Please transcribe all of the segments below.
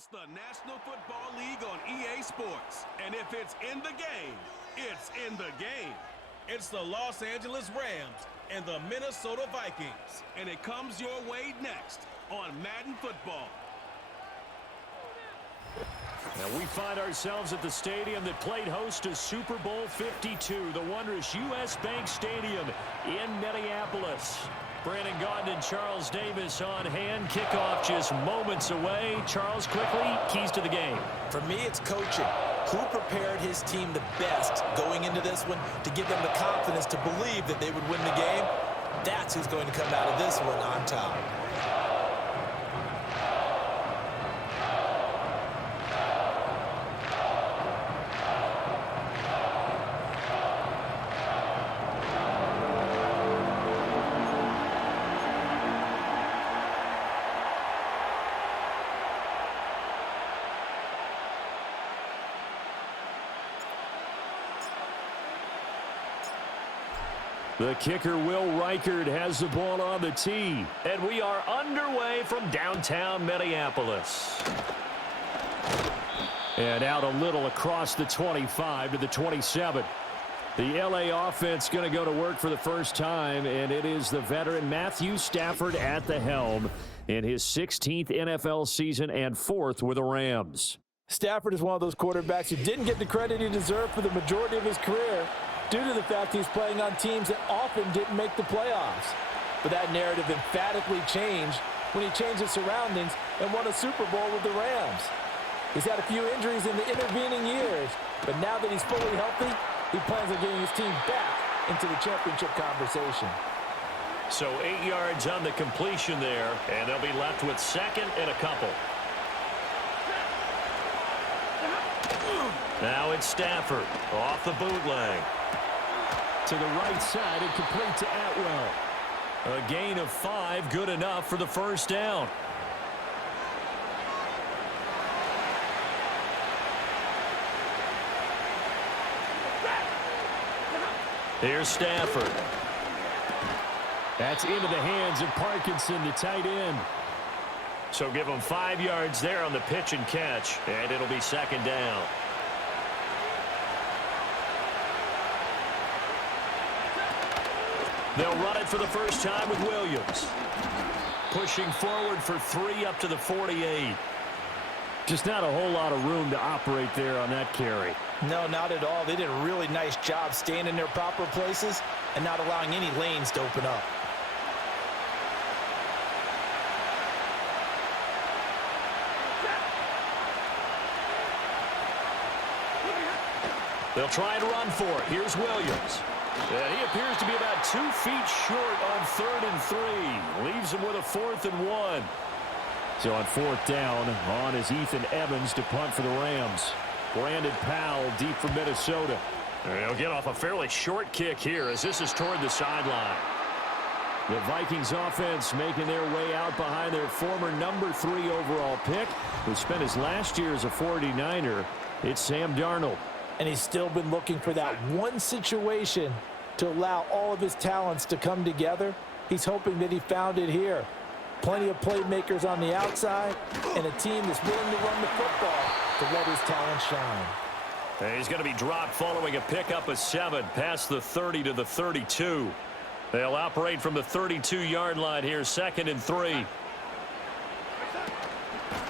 It's the National Football League on EA Sports. And if it's in the game, it's in the game. It's the Los Angeles Rams and the Minnesota Vikings. And it comes your way next on Madden Football. Now we find ourselves at the stadium that played host to Super Bowl 52, the wondrous U.S. Bank Stadium in Minneapolis. Brandon Gaudin and Charles Davis on hand. Kickoff just moments away. Charles, quickly, keys to the game. For me, it's coaching. Who prepared his team the best going into this one to give them the confidence to believe that they would win the game? That's who's going to come out of this one on top. The kicker, Will Reichard, has the ball on the tee. And we are underway from downtown Minneapolis. And out a little across the 25 to the 27. The LA offense going to go to work for the first time, and it is the veteran Matthew Stafford at the helm in his 16th NFL season and 4th with the Rams. Stafford is one of those quarterbacks who didn't get the credit he deserved for the majority of his career, due to the fact he's playing on teams that often didn't make the playoffs. But that narrative emphatically changed when he changed his surroundings and won a Super Bowl with the Rams. He's had a few injuries in the intervening years, but now that he's fully healthy, he plans on getting his team back into the championship conversation. So 8 yards on the completion there, and they'll be left with second and a couple. Now it's Stafford off the bootleg. To the right side and complete to Atwell. A gain of 5, good enough for the first down. Here's Stafford. That's into the hands of Parkinson, the tight end. So give him 5 yards there on the pitch and catch, and it'll be second down. They'll run it for the first time with Williams. Pushing forward for 3 up to the 48. Just not a whole lot of room to operate there on that carry. No, not at all. They did a really nice job staying in their proper places and not allowing any lanes to open up. They'll try and run for it. Here's Williams. And he appears to be about 2 feet short on 3rd and 3. Leaves him with a 4th and 1. So on 4th down, on is Ethan Evans to punt for the Rams. Brandon Powell deep from Minnesota. They'll get off a fairly short kick here as this is toward the sideline. The Vikings offense making their way out behind their former number 3 overall pick, who spent his last year as a 49er. It's Sam Darnold. And he's still been looking for that one situation to allow all of his talents to come together. He's hoping that he found it here. Plenty of playmakers on the outside and a team that's willing to run the football to let his talent shine. And he's going to be dropped following a pickup of 7 past the 30 to the 32. They'll operate from the 32-yard line here, 2nd and 3.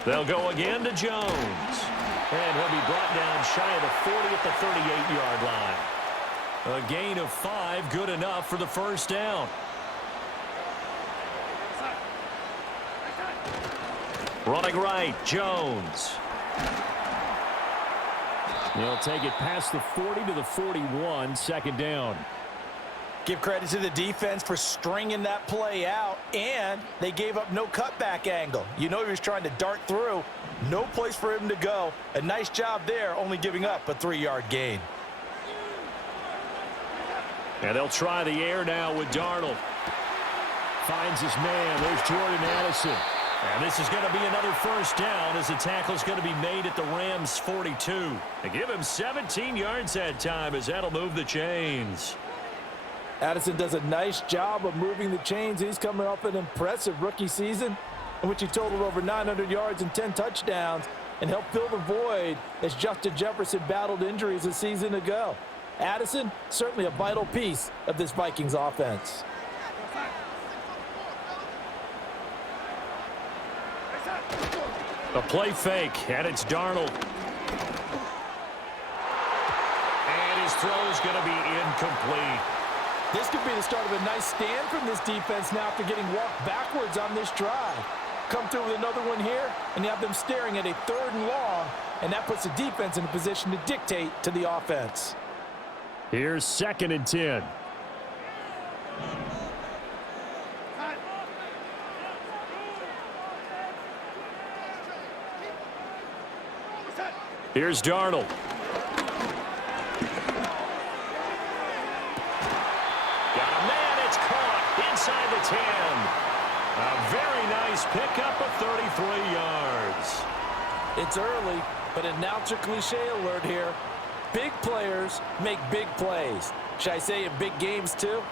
They'll go again to Jones. And he'll be brought down shy of the 40 at the 38-yard line. A gain of 5, good enough for the first down. Running right, Jones. He'll take it past the 40 to the 41, 2nd down. Give credit to the defense for stringing that play out, and they gave up no cutback angle. You know he was trying to dart through. No place for him to go. A nice job there, only giving up a 3-yard gain. And they'll try the air now with Darnold. Finds his man. There's Jordan Addison. And this is going to be another first down as the tackle's going to be made at the Rams' 42. They give him 17 yards that time as that'll move the chains. Addison does a nice job of moving the chains. He's coming off an impressive rookie season. in which he totaled over 900 yards and 10 touchdowns and helped fill the void as Justin Jefferson battled injuries a season ago. Addison, certainly a vital piece of this Vikings offense. A play fake, and it's Darnold. And his throw is going to be incomplete. This could be the start of a nice stand from this defense now after getting walked backwards on this drive. Come through with another one here, and you have them staring at a 3rd and long, and that puts the defense in a position to dictate to the offense. Here's 2nd and 10. Here's Darnold. Got a man, it's caught inside the 10. A very nice pickup of 33 yards. It's early, but announcer cliche alert here. Big players make big plays. Should I say in big games too?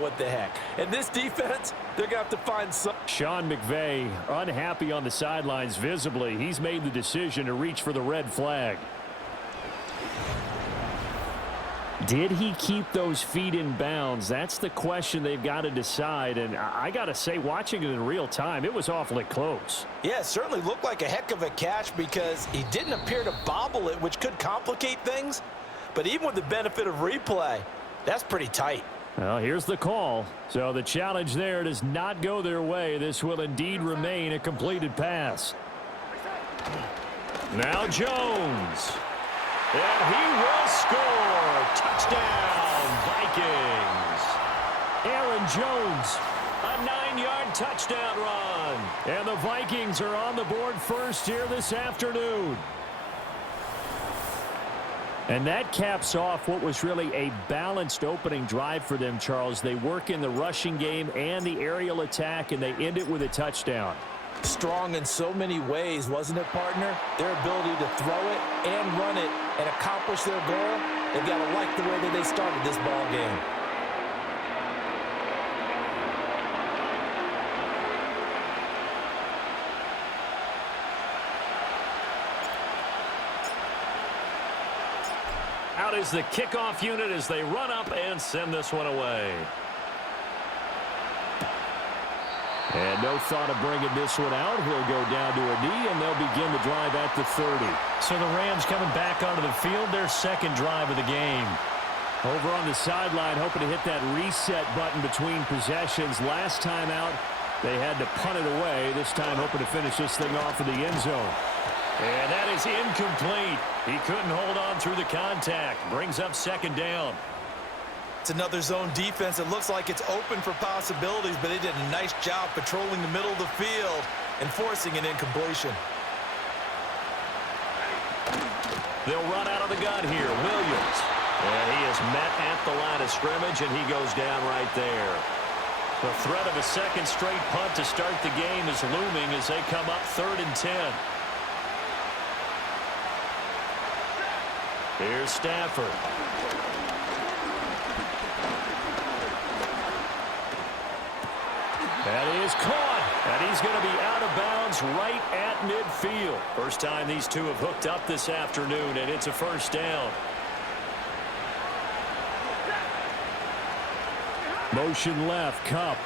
What the heck. And this defense, they're going to have to find some. Sean McVay unhappy on the sidelines visibly. He's made the decision to reach for the red flag. Did he keep those feet in bounds? That's the question they've got to decide. And I got to say, watching it in real time, it was awfully close. Yeah, it certainly looked like a heck of a catch because he didn't appear to bobble it, which could complicate things. But even with the benefit of replay, that's pretty tight. Well, here's the call. So the challenge there does not go their way. This will indeed remain a completed pass. Now Jones. And he will score. Touchdown, Vikings. Aaron Jones, a 9-yard touchdown run. And the Vikings are on the board first here this afternoon. And that caps off what was really a balanced opening drive for them, Charles. They work in the rushing game and the aerial attack, and they end it with a touchdown. Strong in so many ways, wasn't it, partner? Their ability to throw it and run it and accomplish their goal, they've got to like the way that they started this ball game. Out is the kickoff unit as they run up and send this one away. And no thought of bringing this one out. He'll go down to a knee, and they'll begin the drive at the 30. So the Rams coming back onto the field, their 2nd drive of the game. Over on the sideline, hoping to hit that reset button between possessions. Last time out, they had to punt it away. This time, hoping to finish this thing off in the end zone. And that is incomplete. He couldn't hold on through the contact. Brings up 2nd down. It's another zone defense. It looks like it's open for possibilities, but they did a nice job patrolling the middle of the field and forcing an incompletion. They'll run out of the gun here. Williams. And he is met at the line of scrimmage, and he goes down right there. The threat of a 2nd straight punt to start the game is looming as they come up 3rd and 10. Here's Stafford. That is caught, and he's going to be out of bounds right at midfield. First time these two have hooked up this afternoon, and it's a 1st down. Motion left, Kupp.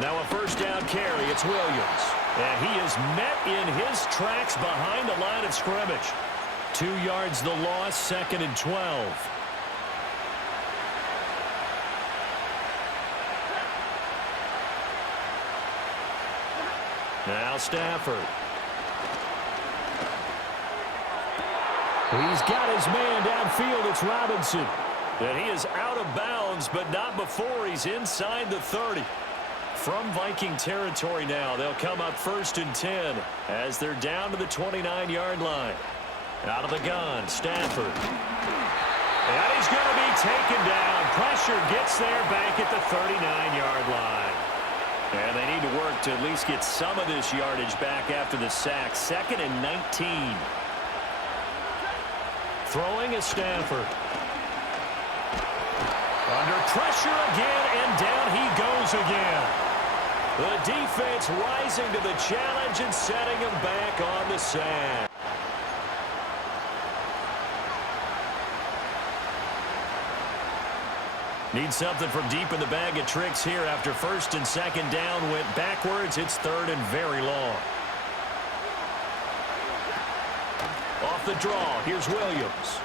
Now a 1st down carry, it's Williams. And he is met in his tracks behind the line of scrimmage. 2 yards the loss, 2nd and 12. Now Stafford. He's got his man downfield. It's Robinson. And he is out of bounds, but not before he's inside the 30. From Viking territory now, they'll come up 1st and 10 as they're down to the 29-yard line. Out of the gun, Stafford. And he's going to be taken down. Pressure gets there back at the 39-yard line. And they need to work to at least get some of this yardage back after the sack. 2nd and 19. Throwing is Stafford. Under pressure again, and down he goes again. The defense rising to the challenge and setting him back on the sack. Need something from deep in the bag of tricks here after first and second down went backwards. It's third and very long. Off the draw, here's Williams.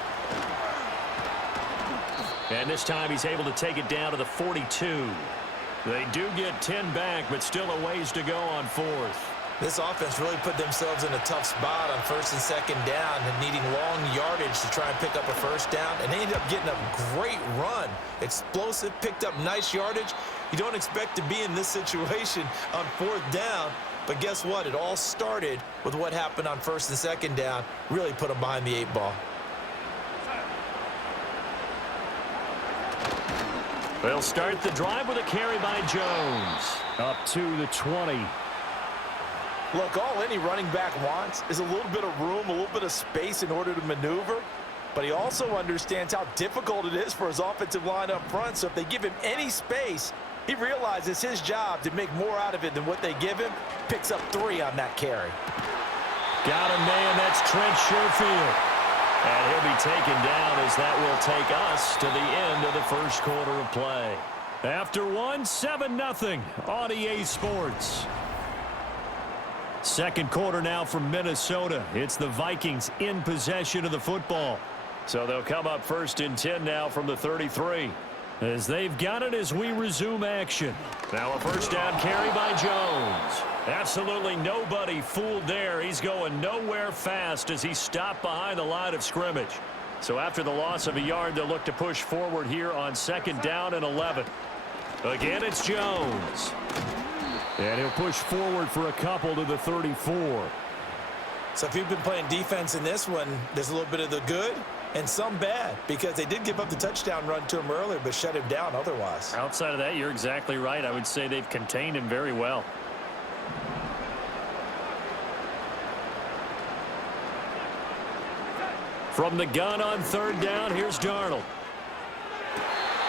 And this time he's able to take it down to the 42. They do get 10 back, but still a ways to go on fourth. This offense really put themselves in a tough spot on first and second down and needing long yardage to try and pick up a first down. And they ended up getting a great run. Explosive, picked up nice yardage. You don't expect to be in this situation on fourth down. But guess what? It all started with what happened on first and second down. Really put them behind the 8 ball. They'll start the drive with a carry by Jones. Up to the 20. Look, all any running back wants is a little bit of room, a little bit of space in order to maneuver. But he also understands how difficult it is for his offensive line up front. So if they give him any space, he realizes his job to make more out of it than what they give him. Picks up 3 on that carry. Got a man, that's Trent Sherfield. And he'll be taken down as that will take us to the end of the first quarter of play. After one, 7-0 on EA Sports. Second quarter now from Minnesota. It's the Vikings in possession of the football. So they'll come up first and 10 now from the 33. As they've got it as we resume action. Now a first down carry by Jones. Absolutely nobody fooled there. He's going nowhere fast as he stopped behind the line of scrimmage. So after the loss of a yard, they'll look to push forward here on second down and 11. Again, it's Jones. And he'll push forward for a couple to the 34. So if you've been playing defense in this one, there's a little bit of the good and some bad, because they did give up the touchdown run to him earlier but shut him down otherwise. Outside of that, you're exactly right. I would say they've contained him very well. From the gun on third down, here's Darnold.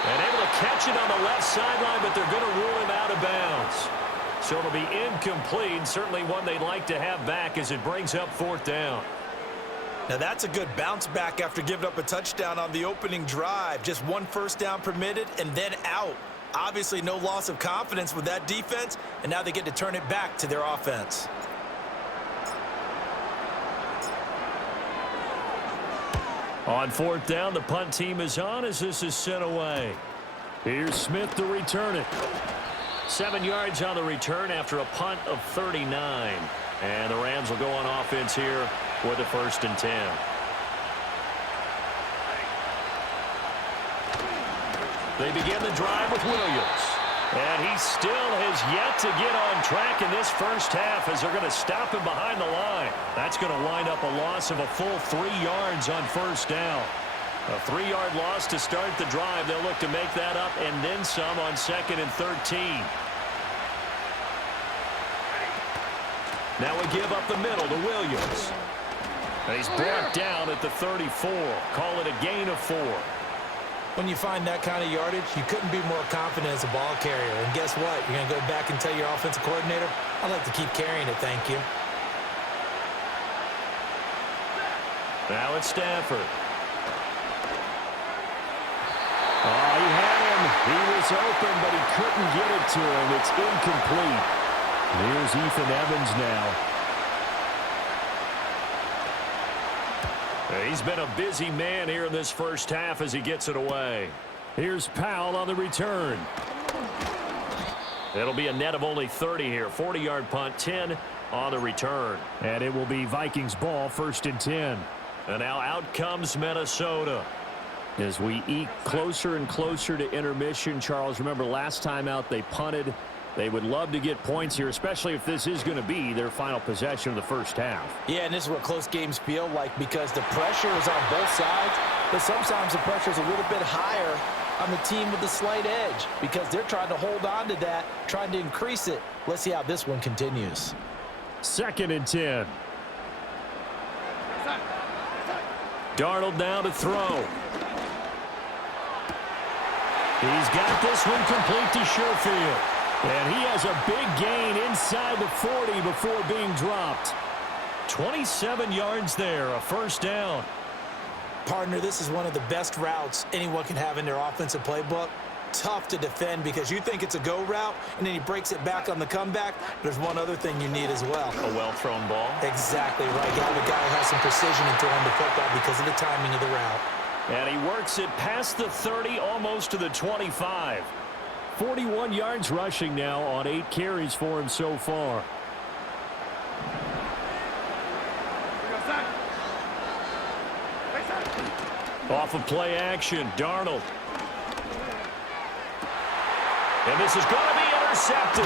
And able to catch it on the left sideline, but they're going to rule him out of bounds. So it'll be incomplete, certainly one they'd like to have back as it brings up fourth down. Now that's a good bounce back after giving up a touchdown on the opening drive. Just one first down permitted and then out. Obviously no loss of confidence with that defense, and now they get to turn it back to their offense. On fourth down, the punt team is on as this is sent away. Here's Smith to return it. 7 yards on the return after a punt of 39. And the Rams will go on offense here with a first and 10. They begin the drive with Williams. And he still has yet to get on track in this first half as they're going to stop him behind the line. That's going to wind up a loss of a full 3 yards on first down. A 3-yard loss to start the drive. They'll look to make that up and then some on second and 13. Now we give up the middle to Williams. And he's brought down at the 34. Call it a gain of 4. When you find that kind of yardage, you couldn't be more confident as a ball carrier. And guess what? You're going to go back and tell your offensive coordinator, I'd like to keep carrying it, thank you. Now it's Stafford. Oh, he had him. He was open, but he couldn't get it to him. It's incomplete. Here's Ethan Evans now. He's been a busy man here in this first half as he gets it away. Here's Powell on the return. It'll be a net of only 30 here. 40-yard punt, 10 on the return. And it will be Vikings ball, first and 10. And now out comes Minnesota. As we eke closer and closer to intermission, Charles, remember last time out they punted. They would love to get points here, especially if this is going to be their final possession of the first half. Yeah, and this is what close games feel like because the pressure is on both sides, but sometimes the pressure is a little bit higher on the team with the slight edge because they're trying to hold on to that, trying to increase it. Let's see how this one continues. Second and 10. Darnold now to throw. He's got this one complete to Sherfield. And he has a big gain inside the 40 before being dropped. 27 yards there, a first down. Partner, this is one of the best routes anyone can have in their offensive playbook. Tough to defend because you think it's a go route, and then he breaks it back on the comeback. There's one other thing you need as well. A well-thrown ball. Exactly right. You have a guy who has some precision in throwing the football because of the timing of the route. And he works it past the 30, almost to the 25. 41 yards rushing now on 8 carries for him so far. Off of play action, Darnold. And this is going to be intercepted.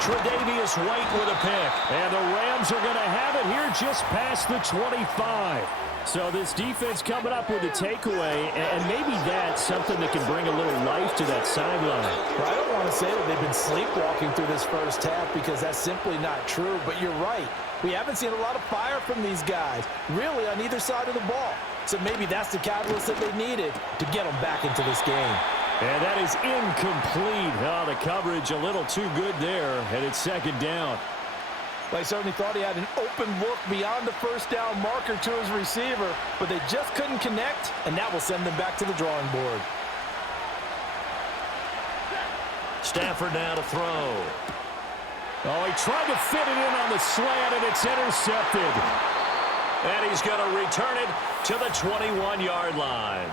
Tre'Davious White with a pick. And the Rams are going to have it here just past the 25. So this defense coming up with a takeaway, and maybe that's something that can bring a little life to that sideline. Well, I don't want to say that they've been sleepwalking through this first half because that's simply not true, but you're right. We haven't seen a lot of fire from these guys, really, on either side of the ball. So maybe that's the catalyst that they needed to get them back into this game. And that is incomplete. Oh, the coverage a little too good there, and it's second down. They certainly thought he had an open look beyond the first down marker to his receiver, but they just couldn't connect, and that will send them back to the drawing board. Stafford now to throw. Oh, he tried to fit it in on the slant, and it's intercepted. And he's going to return it to the 21-yard line.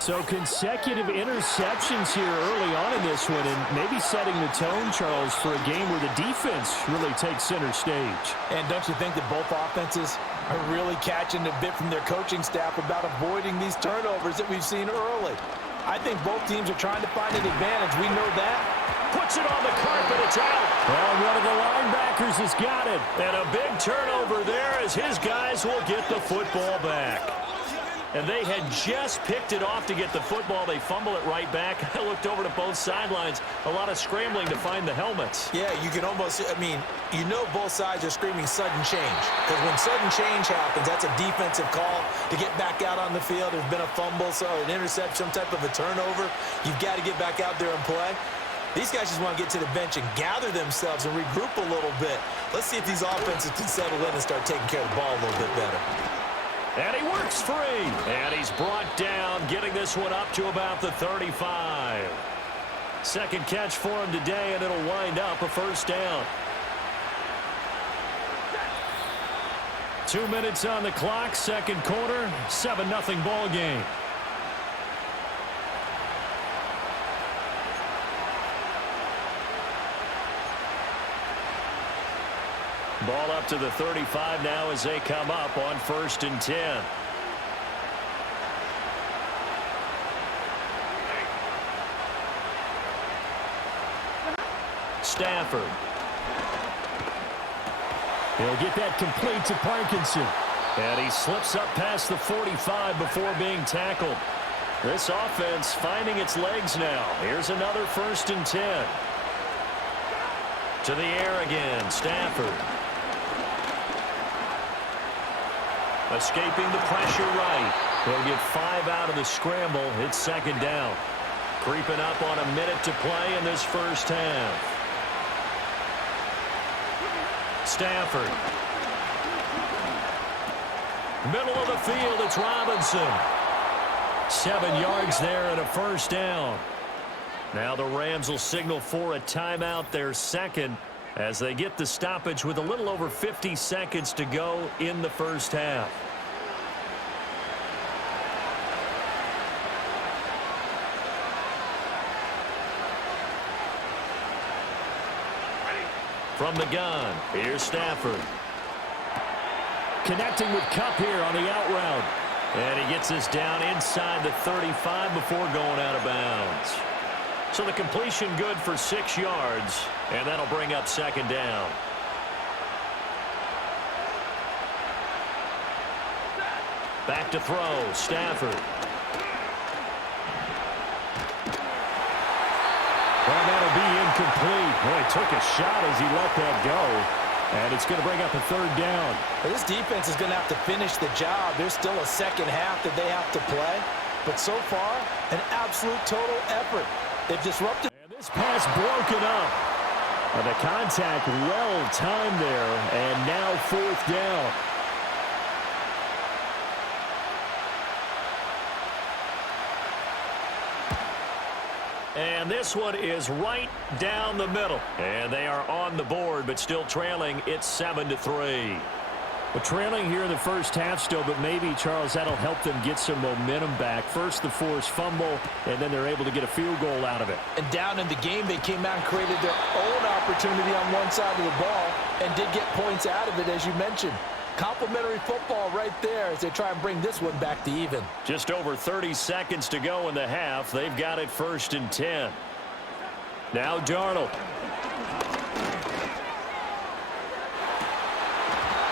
So consecutive interceptions here early on in this one, and maybe setting the tone, Charles, for a game where the defense really takes center stage. And don't you think that both offenses are really catching a bit from their coaching staff about avoiding these turnovers that we've seen early? I think both teams are trying to find an advantage. We know that. Puts it on the carpet. It's out. And one of the linebackers has got it. And a big turnover there as his guys will get the football back. And they had just picked it off to get the football. They fumble it right back. I looked over to both sidelines. A lot of scrambling to find the helmets. Yeah, you can almost, you know both sides are screaming sudden change. Because when sudden change happens, that's a defensive call to get back out on the field. There's been a fumble, so an interception, some type of a turnover. You've got to get back out there and play. These guys just want to get to the bench and gather themselves and regroup a little bit. Let's see if these offenses can settle in and start taking care of the ball a little bit better. And he works free. And he's brought down, getting this one up to about the 35. Second catch for him today, and it'll wind up a first down. 2 minutes on the clock, second quarter, 7-0 ball game. Ball up to the 35 now as they come up on 1st and 10. Stafford. He'll get that complete to Parkinson. And he slips up past the 45 before being tackled. This offense finding its legs now. Here's another 1st and 10. To the air again, Stafford. Escaping the pressure right. He'll get 5 out of the scramble. It's second down. Creeping up on a minute to play in this first half. Stafford. Middle of the field, it's Robinson. 7 yards there and a first down. Now the Rams will signal for a timeout, their second, as they get the stoppage with a little over 50 seconds to go in the first half. From the gun, here's Stafford. Connecting with Kupp here on the out route. And he gets this down inside the 35 before going out of bounds. So the completion good for 6 yards, and that'll bring up second down. Back to throw, Stafford. Well, that'll be incomplete. Boy, he took a shot as he let that go. And it's going to bring up a third down. Well, this defense is going to have to finish the job. There's still a second half that they have to play. But so far, an absolute total effort. They've disrupted. And this pass broken up. The contact well timed there, and now fourth down. And this one is right down the middle. And they are on the board, but still trailing. It's 7-3. Well, trailing here in the first half still, but maybe, Charles, that'll help them get some momentum back. First the forced fumble, and then they're able to get a field goal out of it. And down in the game, they came out and created their own opportunity on one side of the ball and did get points out of it, as you mentioned. Complimentary football right there as they try and bring this one back to even. Just over 30 seconds to go in the half. They've got it 1st and 10. Now Darnold.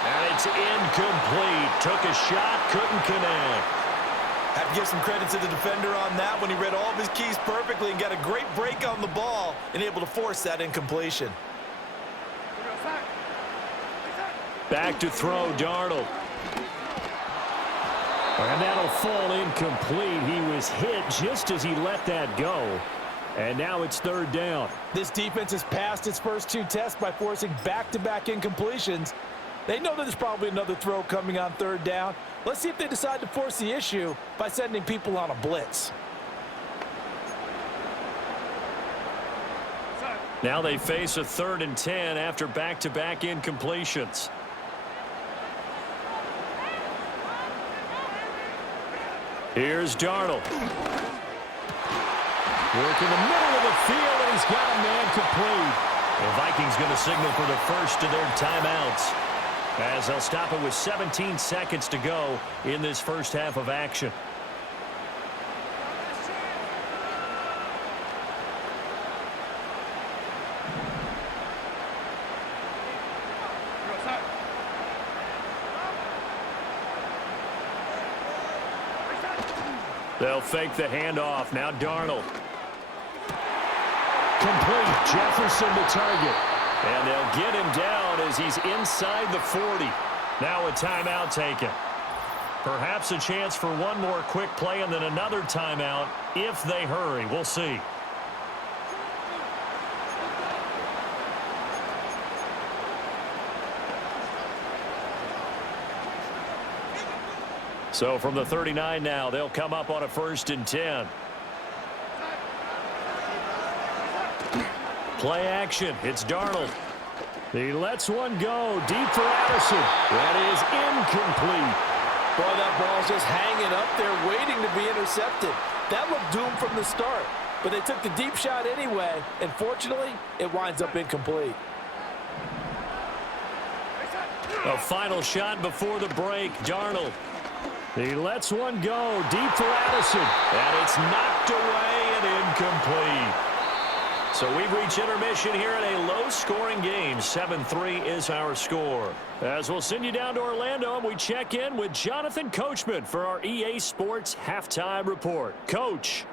And it's incomplete. Took a shot, couldn't connect. Have to give some credit to the defender on that when he read all of his keys perfectly and got a great break on the ball and able to force that incompletion. Back to throw, Darnold. And that'll fall incomplete. He was hit just as he let that go. And now it's 3rd down. This defense has passed its first 2 tests by forcing back-to-back incompletions. They know that there's probably another throw coming on 3rd down. Let's see if they decide to force the issue by sending people on a blitz. Now they face a 3rd and 10 after back-to-back incompletions. Here's Darnold. Work in the middle of the field, and he's got a man complete. The Vikings going to signal for the first of their timeouts, as they'll stop it with 17 seconds to go in this first half of action. They'll fake the handoff. Now Darnold. Complete. Jefferson to target. And they'll get him down as he's inside the 40. Now a timeout taken. Perhaps a chance for one more quick play and then another timeout if they hurry. We'll see. So from the 39 now, they'll come up on a 1st and 10. Play action. It's Darnold. He lets one go deep for Addison. That is incomplete. Boy, that ball's just hanging up there waiting to be intercepted. That looked doomed from the start. But they took the deep shot anyway, and fortunately, it winds up incomplete. A final shot before the break. Darnold. He lets one go deep for Addison. And it's knocked away and incomplete. So we've reached intermission here in a low-scoring game. 7-3 is our score. As we'll send you down to Orlando, and we check in with Jonathan Coachman for our EA Sports Halftime Report. Coach.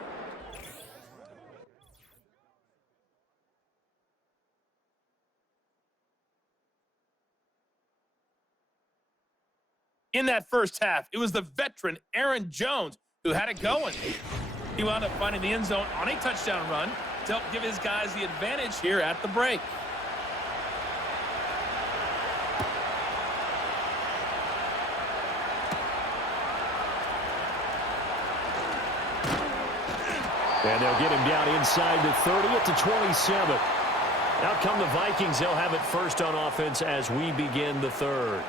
In that first half, it was the veteran Aaron Jones who had it going. He wound up finding the end zone on a touchdown run to help give his guys the advantage here at the break. And they'll get him down inside the 30 at the 27. Out come the Vikings. They'll have it first on offense as we begin the 3rd.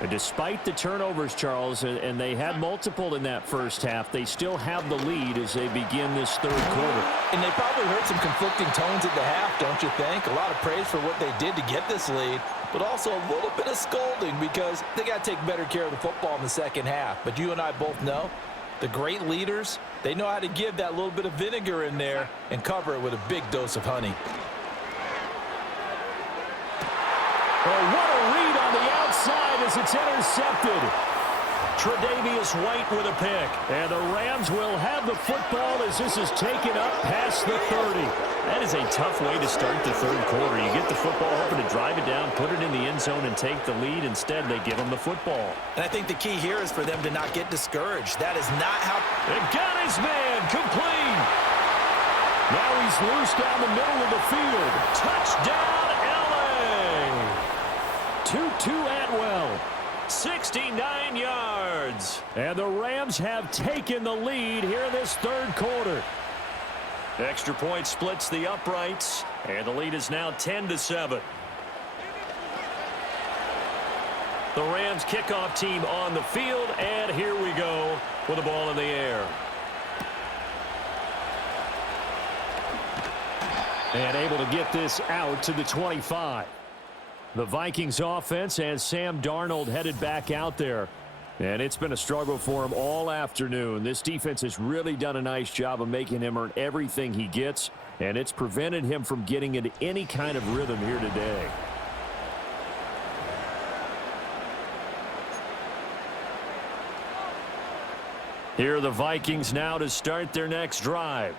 And despite the turnovers, Charles, and they had multiple in that first half, they still have the lead as they begin this 3rd quarter. And they probably heard some conflicting tones at the half, don't you think? A lot of praise for what they did to get this lead, but also a little bit of scolding because they got to take better care of the football in the second half. But you and I both know the great leaders, they know how to give that little bit of vinegar in there and cover it with a big dose of honey. Oh, what a read on the outside as it's intercepted. Tre'Davious White with a pick. And the Rams will have the football as this is taken up past the 30. That is a tough way to start the 3rd quarter. You get the football, hoping to drive it down, put it in the end zone, and take the lead. Instead, they give them the football. And I think the key here is for them to not get discouraged. That is not how... They got his man complete. Now he's loose down the middle of the field. Touchdown, L.A. Tutu Atwell. 69 yards. And the Rams have taken the lead here in this third quarter. Extra point splits the uprights, and the lead is now 10-7. The Rams kickoff team on the field, and here we go with the ball in the air. And able to get this out to the 25. The Vikings offense has Sam Darnold headed back out there. And it's been a struggle for him all afternoon. This defense has really done a nice job of making him earn everything he gets, and it's prevented him from getting into any kind of rhythm here today. Here are the Vikings now to start their next drive.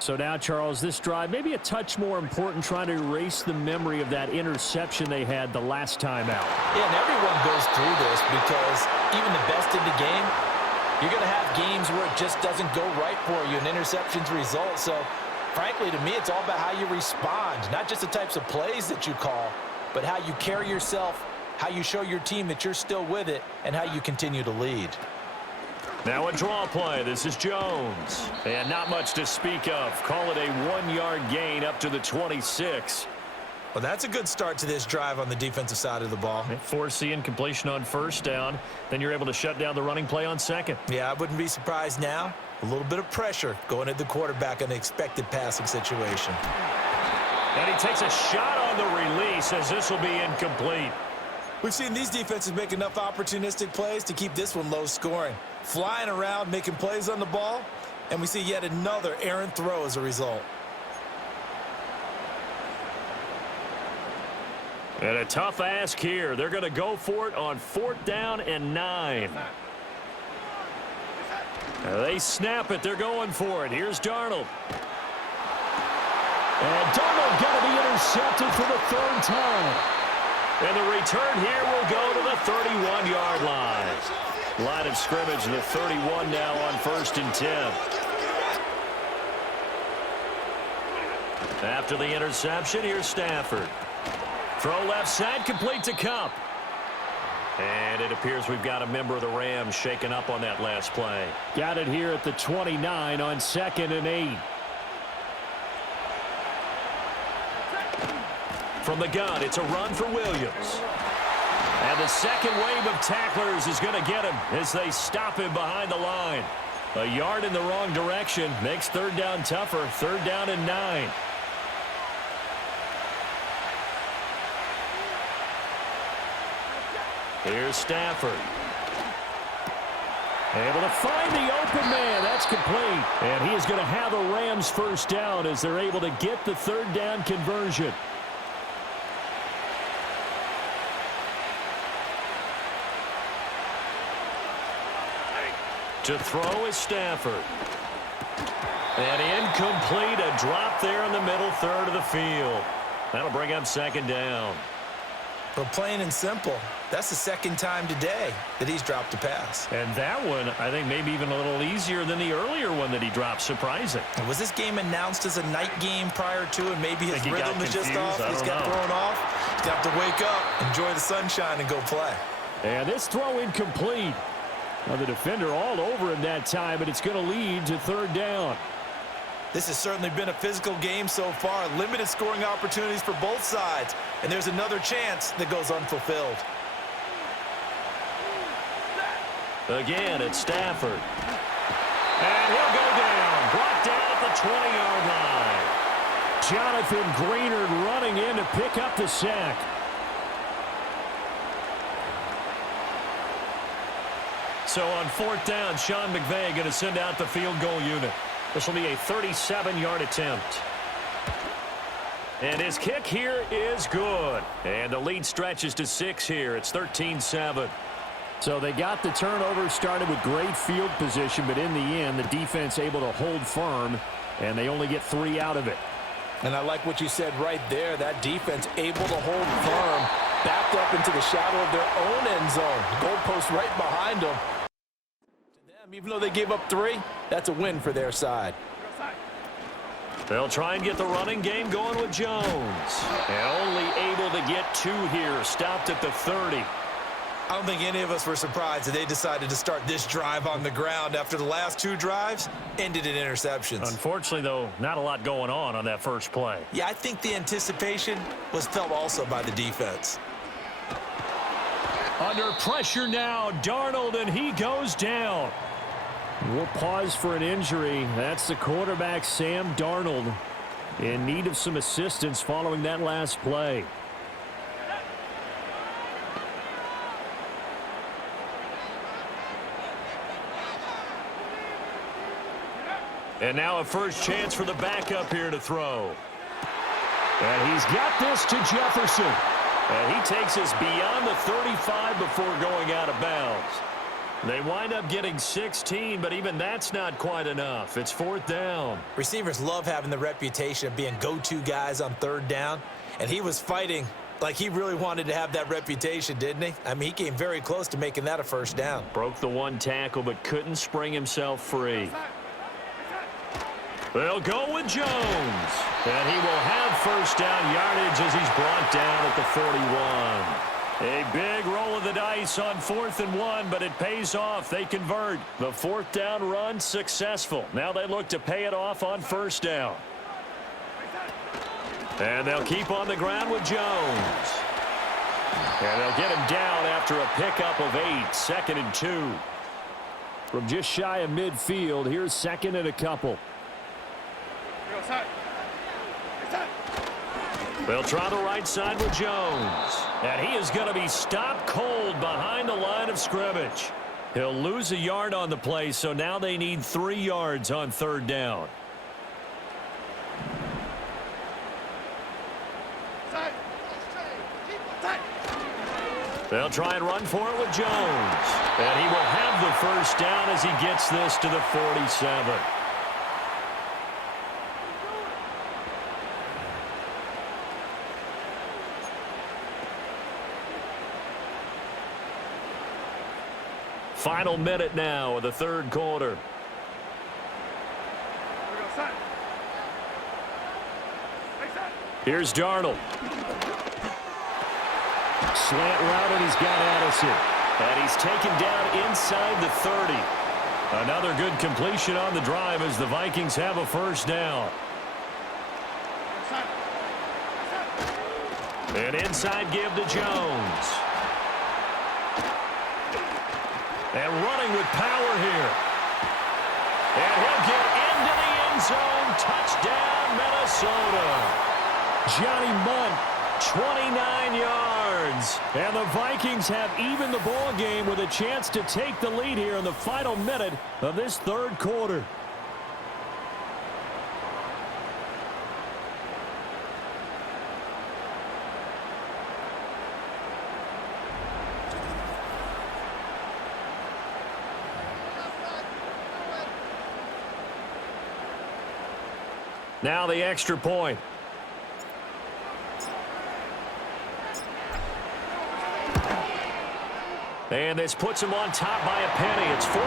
So now, Charles, this drive may be a touch more important, trying to erase the memory of that interception they had the last time out. Yeah, and everyone goes through this because even the best in the game, you're going to have games where it just doesn't go right for you, and interceptions result. So, frankly, to me, it's all about how you respond, not just the types of plays that you call, but how you carry yourself, how you show your team that you're still with it, and how you continue to lead. Now a draw play. This is Jones. And not much to speak of. Call it a 1-yard gain up to the 26. Well, that's a good start to this drive on the defensive side of the ball. Force the incompletion on first down. Then you're able to shut down the running play on second. Yeah, I wouldn't be surprised now. A little bit of pressure going at the quarterback in an expected passing situation. And he takes a shot on the release as this will be incomplete. We've seen these defenses make enough opportunistic plays to keep this one low scoring. Flying around, making plays on the ball, and we see yet another errant throw as a result. And a tough ask here. They're going to go for it on 4th down and 9. They snap it. They're going for it. Here's Darnold. And Darnold got to be intercepted for the 3rd time. And the return here will go to the 31-yard line. Line of scrimmage, the 31 now on 1st and 10. After the interception, here's Stafford. Throw left side, complete to Kupp. And it appears we've got a member of the Rams shaken up on that last play. Got it here at the 29 on 2nd and 8. From the gun, it's a run for Williams. And the second wave of tacklers is going to get him as they stop him behind the line. A yard in the wrong direction makes 3rd down tougher. 3rd down and 9. Here's Stafford. Able to find the open man. That's complete. And he is going to have a Rams first down as they're able to get the 3rd down conversion. To throw is Stafford. And incomplete, a drop there in the middle 3rd of the field. That'll bring up 2nd down. But plain and simple, that's the 2nd time today that he's dropped a pass. And that one, I think, maybe even a little easier than the earlier one that he dropped. Surprising. Was this game announced as a night game prior to, and maybe his rhythm is just off? He's got thrown off. He's got to wake up, enjoy the sunshine, and go play. And this throw incomplete. Now the defender all over him that time, but it's going to lead to 3rd down. This has certainly been a physical game so far. Limited scoring opportunities for both sides. And there's another chance that goes unfulfilled. Again, it's Stafford. And he'll go down. Brought down at the 20-yard line. Jonathan Greenard running in to pick up the sack. So on 4th down, Sean McVay going to send out the field goal unit. This will be a 37-yard attempt. And his kick here is good. And the lead stretches to 6 here. It's 13-7. So they got the turnover started with great field position, but in the end, the defense able to hold firm, and they only get 3 out of it. And I like what you said right there. That defense able to hold firm, backed up into the shadow of their own end zone. Goalpost right behind them. To them, even though they gave up 3, that's a win for their side. They'll try and get the running game going with Jones. And only able to get 2 here. Stopped at the 30. I don't think any of us were surprised that they decided to start this drive on the ground after the last 2 drives ended in interceptions. Unfortunately, though, not a lot going on that first play. Yeah, I think the anticipation was felt also by the defense. Under pressure now, Darnold, and he goes down. We'll pause for an injury. That's the quarterback, Sam Darnold, in need of some assistance following that last play. And now a first chance for the backup here to throw. And he's got this to Jefferson. And he takes us beyond the 35 before going out of bounds. They wind up getting 16, but even that's not quite enough. It's 4th down. Receivers love having the reputation of being go-to guys on 3rd down, and he was fighting like he really wanted to have that reputation, didn't he? I mean, he came very close to making that a first down. Broke the 1 tackle, but couldn't spring himself free. They'll go with Jones. And he will have first down yardage as he's brought down at the 41. A big roll of the dice on 4th and 1, but it pays off. They convert. The 4th down run successful. Now they look to pay it off on first down. And they'll keep on the ground with Jones. And they'll get him down after a pickup of 8. 2nd and 2. From just shy of midfield, here's 2nd and a couple. They'll try the right side with Jones. And he is going to be stopped cold behind the line of scrimmage. He'll lose a yard on the play, so now they need 3 yards on 3rd down. They'll try and run for it with Jones. And he will have the first down as he gets this to the 47. Final minute now of the 3rd quarter. Here's Darnold. Slant route, and he's got Addison. And he's taken down inside the 30. Another good completion on the drive as the Vikings have a first down. An inside give to Jones. And running with power here. And he'll get into the end zone. Touchdown, Minnesota. Johnny Munt, 29 yards. And the Vikings have evened the ball game with a chance to take the lead here in the final minute of this 3rd quarter. Now the extra point. And this puts him on top by a penny. It's 14-13.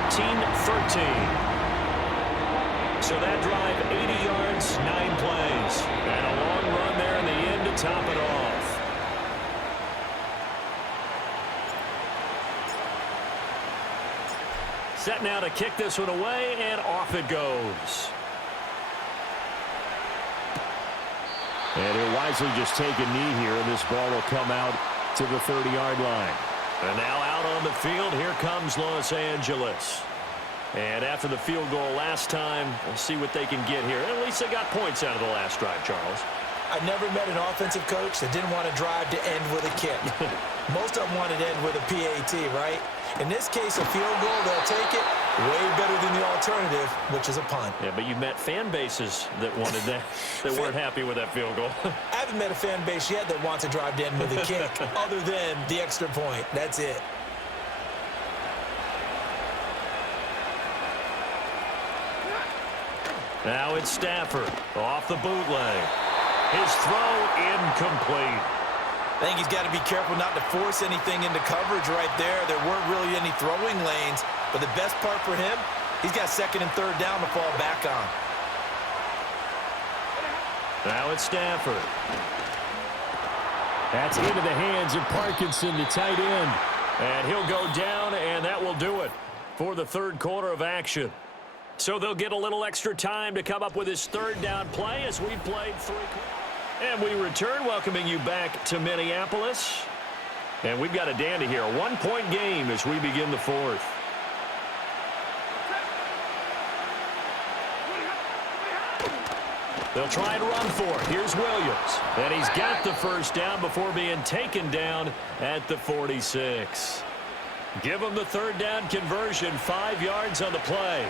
So that drive, 80 yards, 9 plays. And a long run there in the end to top it off. Set now to kick this one away, and off it goes. And he'll wisely just take a knee here, and this ball will come out to the 30-yard line. And now out on the field, here comes Los Angeles. And after the field goal last time, we'll see what they can get here. At least they got points out of the last drive, Charles. I've never met an offensive coach that didn't want to drive to end with a kick. Most of them wanted to end with a PAT, right? In this case, a field goal, they'll take it. Way better than the alternative, which is a punt. Yeah, but you've met fan bases that wanted that, that weren't happy with that field goal. I haven't met a fan base yet that wants to drive to end with a kick, other than the extra point. That's it. Now it's Stafford off the bootleg. His throw incomplete. I think he's got to be careful not to force anything into coverage right there. There weren't really any throwing lanes, but the best part for him, he's got 2nd and 3rd down to fall back on. Now it's Stafford. That's into the hands of Parkinson, the tight end. And he'll go down, and that will do it for the third quarter of action. So they'll get a little extra time to come up with his third down play as we've played 3 quarters. And we return, welcoming you back to Minneapolis. And we've got a dandy here, a 1-point game as we begin the fourth. They'll try and run for it. Here's Williams. And he's got the first down before being taken down at the 46. Give him the third down conversion, 5 yards on the play.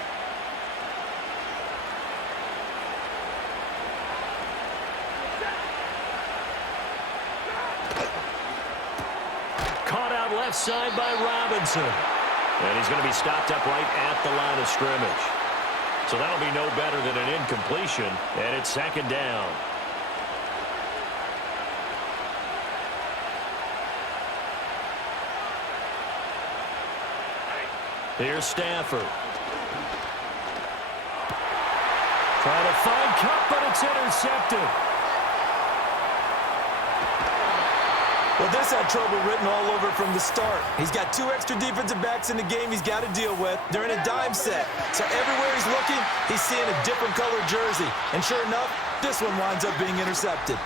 Caught out left side by Robinson. And he's going to be stopped up right at the line of scrimmage. So that'll be no better than an incompletion, and it's second down. Here's Stafford. Trying to find Cup, but it's intercepted. Well, this had trouble written all over from the start. He's got 2 extra defensive backs in the game he's got to deal with. They're in a dime set. So everywhere he's looking, he's seeing a different colored jersey. And sure enough, this one winds up being intercepted.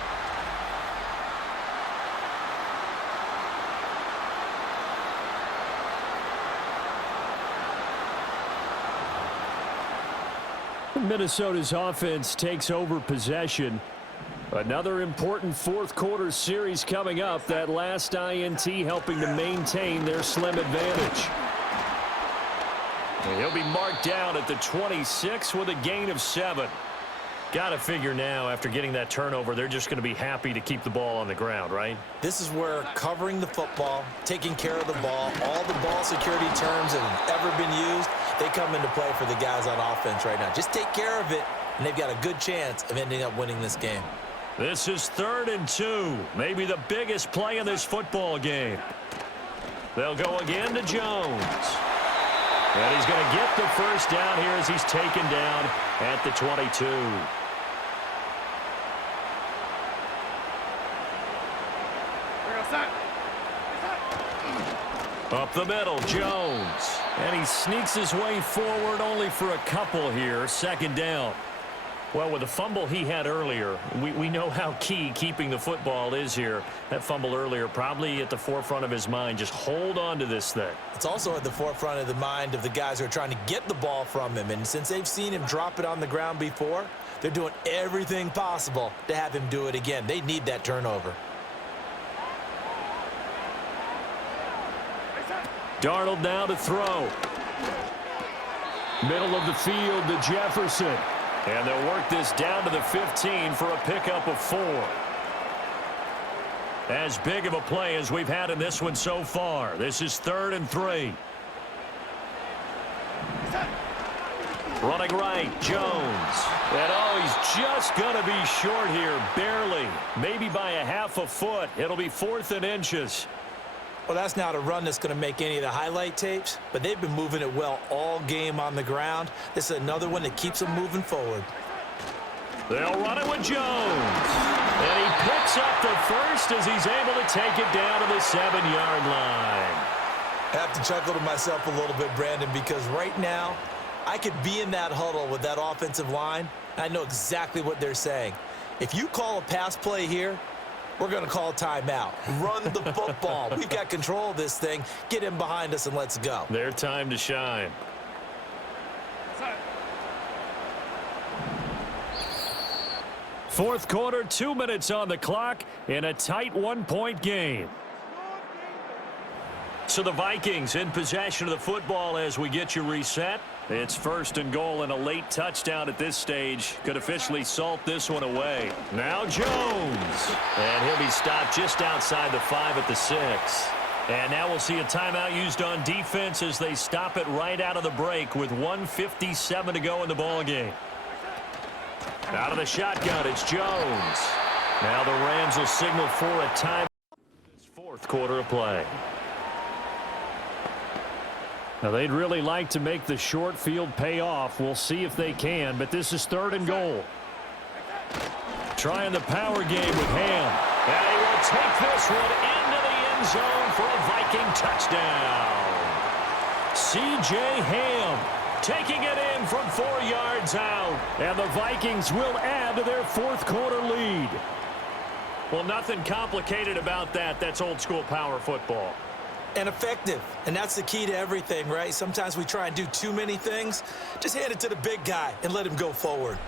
Minnesota's offense takes over possession. Another important fourth quarter series coming up. That last INT helping to maintain their slim advantage. And he'll be marked down at the 26 with a gain of 7. Got to figure now, after getting that turnover, they're just going to be happy to keep the ball on the ground, right? This is where covering the football, taking care of the ball, all the ball security terms that have ever been used, they come into play for the guys on offense right now. Just take care of it, and they've got a good chance of ending up winning this game. This is 3rd and 2. Maybe the biggest play in this football game. They'll go again to Jones. And he's going to get the first down here as he's taken down at the 22. Up the middle, Jones. And he sneaks his way forward only for a couple here. Second down. Well, with the fumble he had earlier, we know how key keeping the football is here. That fumble earlier probably at the forefront of his mind. Just hold on to this thing. It's also at the forefront of the mind of the guys who are trying to get the ball from him. And since they've seen him drop it on the ground before, they're doing everything possible to have him do it again. They need that turnover. Darnold now to throw. Middle of the field to Jefferson. And they'll work this down to the 15 for a pickup of 4. As big of a play as we've had in this one so far. This is 3rd and 3. Running right, Jones. And he's just going to be short here, barely. Maybe by a half a foot. It'll be 4th and inches. Well, that's not a run that's going to make any of the highlight tapes, but they've been moving it well all game on the ground. This is another one that keeps them moving forward. They'll run it with Jones. And he picks up the first as he's able to take it down to the 7-yard line. I have to chuckle to myself a little bit, Brandon, because right now I could be in that huddle with that offensive line, and I know exactly what they're saying. If you call a pass play here, we're going to call timeout. Run the football. We've got control of this thing. Get him behind us and let's go. Their time to shine. Fourth quarter, 2 minutes on the clock in a tight 1-point game. So the Vikings in possession of the football as we get you reset. It's 1st and goal, and a late touchdown at this stage could officially salt this one away. Now Jones. And he'll be stopped just outside the 5 at the 6. And now we'll see a timeout used on defense as they stop it right out of the break with 1:57 to go in the ballgame. Out of the shotgun, it's Jones. Now the Rams will signal for a time. This 4th quarter of play. Now, they'd really like to make the short field pay off. We'll see if they can, but this is 3rd and goal. Trying the power game with Ham. And he will take this one into the end zone for a Viking touchdown. C.J. Ham taking it in from 4 yards out. And the Vikings will add to their fourth quarter lead. Well, nothing complicated about that. That's old school power football. And effective. And that's the key to everything, right? Sometimes we try and do too many things. Just hand it to the big guy and let him go forward.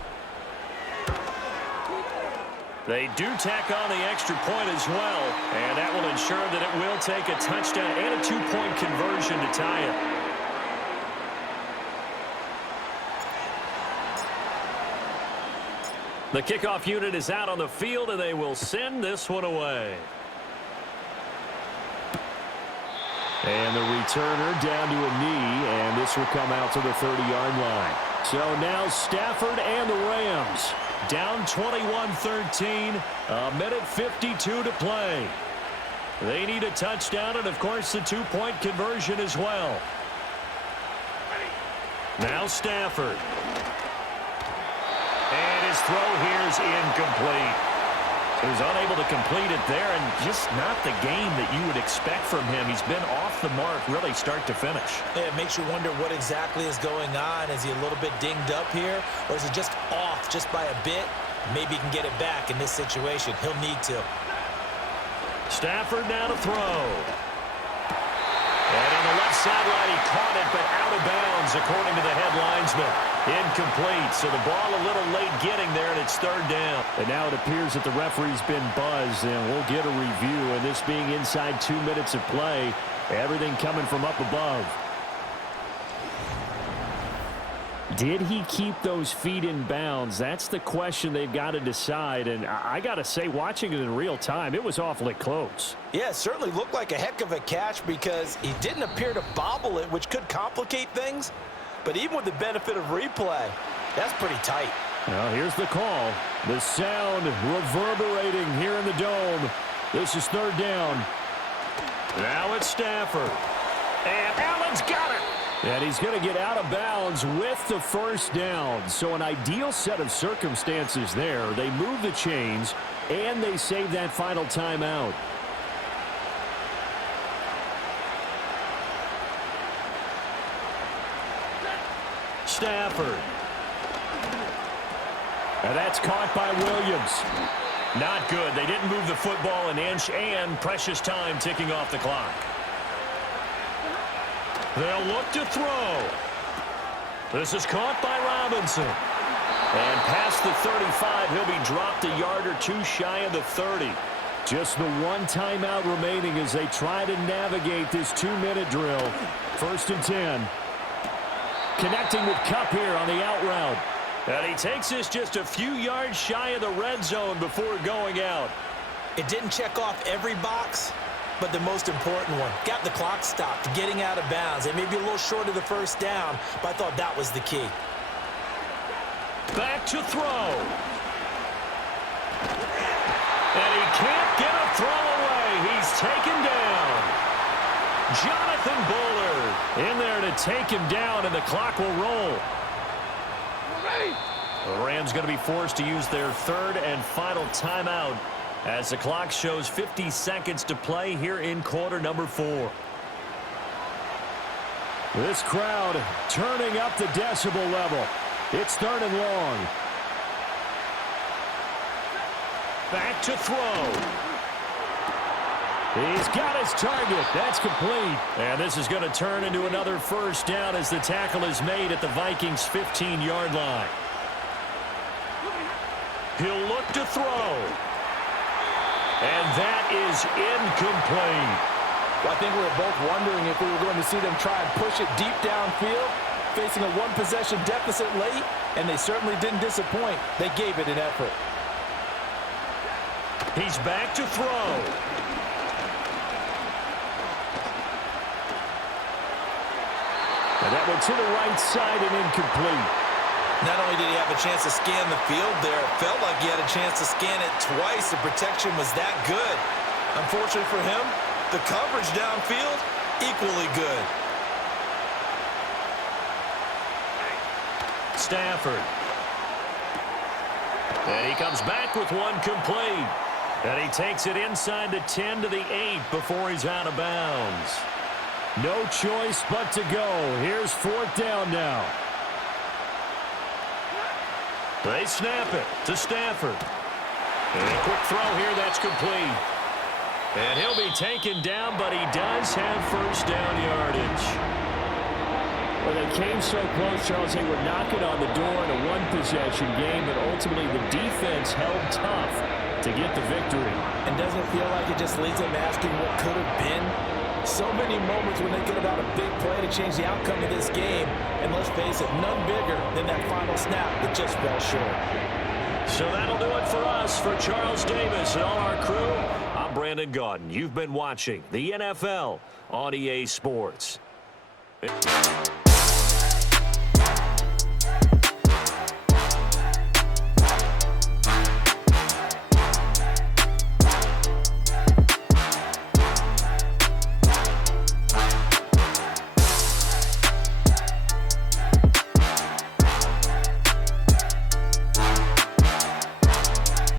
They do tack on the extra point as well, and that will ensure that it will take a touchdown and a 2-point conversion to tie it. The kickoff unit is out on the field, and they will send this one away. And the returner down to a knee, and this will come out to the 30-yard line. So now Stafford and the Rams Down 21-13, a minute 52 to play. They need a touchdown and, of course, the 2-point conversion as well. Now Stafford. And his throw here is incomplete. He was unable to complete it there, and just not the game that you would expect from him. He's been off the mark really start to finish. Yeah, it makes you wonder what exactly is going on. Is he a little bit dinged up here, or is he just off just by a bit? Maybe he can get it back in this situation. He'll need to. Stafford now to throw. And on the left sideline, he caught it, but out of bounds, according to the head linesman. Incomplete, so the ball a little late getting there, and it's third down. And now it appears that the referee's been buzzed, and we'll get a review. And this being inside 2 minutes of play, everything coming from up above. Did he keep those feet in bounds? That's the question they've got to decide. And I got to say, watching it in real time, it was awfully close. Yeah, it certainly looked like a heck of a catch because he didn't appear to bobble it, which could complicate things. But even with the benefit of replay, that's pretty tight. Well, here's the call. The sound reverberating here in the dome. This is third down. Now it's Stafford. And Allen's got it. And he's going to get out of bounds with the first down. So an ideal set of circumstances there. They move the chains, and they save that final timeout. Stafford. And that's caught by Williams. Not good. They didn't move the football an inch, and precious time ticking off the clock. They'll look to throw. This is caught by Robinson. And past the 35, he'll be dropped a yard or two shy of the 30. Just the one timeout remaining as they try to navigate this 2-minute drill. First and 10. Connecting with Kupp here on the out route. And he takes this just a few yards shy of the red zone before going out. It didn't check off every box, but the most important one. Got the clock stopped, getting out of bounds. They may be a little short of the first down, but I thought that was the key. Back to throw. And he can't get a throw away. He's taken down. Jonathan Bullard in there to take him down, and the clock will roll. The Rams going to be forced to use their third and final timeout as the clock shows 50 seconds to play here in quarter number 4. This crowd turning up the decibel level. It's third and long. Back to throw. He's got his target. That's complete. And this is going to turn into another first down as the tackle is made at the Vikings' 15-yard line. He'll look to throw. And that is incomplete. Well, I think we were both wondering if we were going to see them try and push it deep downfield, facing a one-possession deficit late, and they certainly didn't disappoint. They gave it an effort. He's back to throw. And that went to the right side and incomplete. Not only did he have a chance to scan the field there, it felt like he had a chance to scan it twice. The protection was that good. Unfortunately for him, the coverage downfield, equally good. Stafford. And he comes back with one complete. And he takes it inside the 10 to the 8 before he's out of bounds. No choice but to go. Here's 4th down now. They snap it to Stafford. And a quick throw here, that's complete. And he'll be taken down, but he does have first down yardage. Well, they came so close, Charles. They were knocking on the door in a one-possession game, but ultimately the defense held tough to get the victory. And doesn't it feel like it just leaves them asking what could have been? So many moments when they could have had a big play to change the outcome of this game. And let's face it, none bigger than that final snap that just fell short. So that'll do it for us. For Charles Davis and all our crew, I'm Brandon Gaudin. You've been watching the NFL on EA Sports.